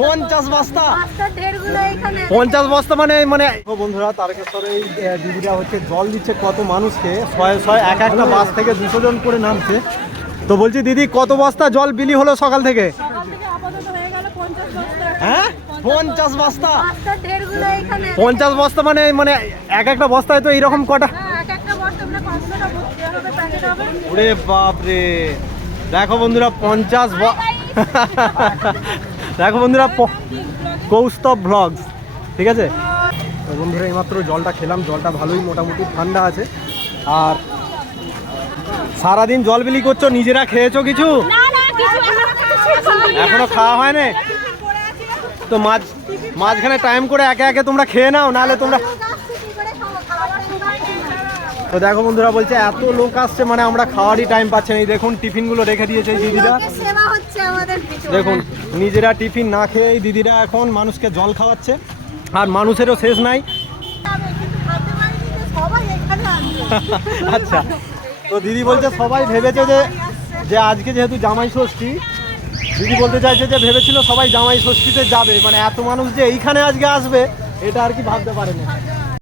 50 বস্তা 50 বস্তা মানে বন্ধুরা তারকেশ্বরে এই দিদিরা হচ্ছে জল দিচ্ছে কত মানুষকে, শয়ে এক একটা বাস থেকে 200 জন করে নামছে। তো বলছি দিদি কত বস্তা জল বিলি হলো সকাল থেকে? হ্যাঁ 50 বস্তা 50 বস্তা মানে এক একটা বস্তায় তো এইরকম কটা? ওরে বাপরে, দেখো বন্ধুরা 50 দেখো বন্ধুরা কৌস্তব ব্লগস, ঠিক আছে। তো বন্ধুরা এইমাত্র জলটা খেলাম, জলটা ভালোই মোটামুটি ঠান্ডা আছে। আর সারাদিন জল বিলি করছো, নিজেরা খেয়েছো কিছু? এখনো খাওয়া হয় না? তো মাঝখানে টাইম করে একে একে তোমরা খেয়ে নাও, নাহলে তোমরা। তো দেখো বন্ধুরা বলছে এত লোক আসছে মানে আমরা খাওয়ারই টাইম পাচ্ছি না। এই দেখুন টিফিনগুলো রেখে দিয়েছে দিদিরা, দেখুন নিজেরা টিফিন না খেয়ে এই দিদিরা এখন মানুষকে জল খাওয়াচ্ছে। আর মানুষেরও শেষ নাই। আচ্ছা, তো দিদি বলছে সবাই ভেবেছে যে আজকে যেহেতু জামাই ষষ্ঠী, দিদি বলতে চাইছে যে ভেবেছিল সবাই জামাই ষষ্ঠীতে যাবে, মানে এত মানুষ যে এইখানে আজকে আসবে এটা আর কি ভাবতে পারেনি।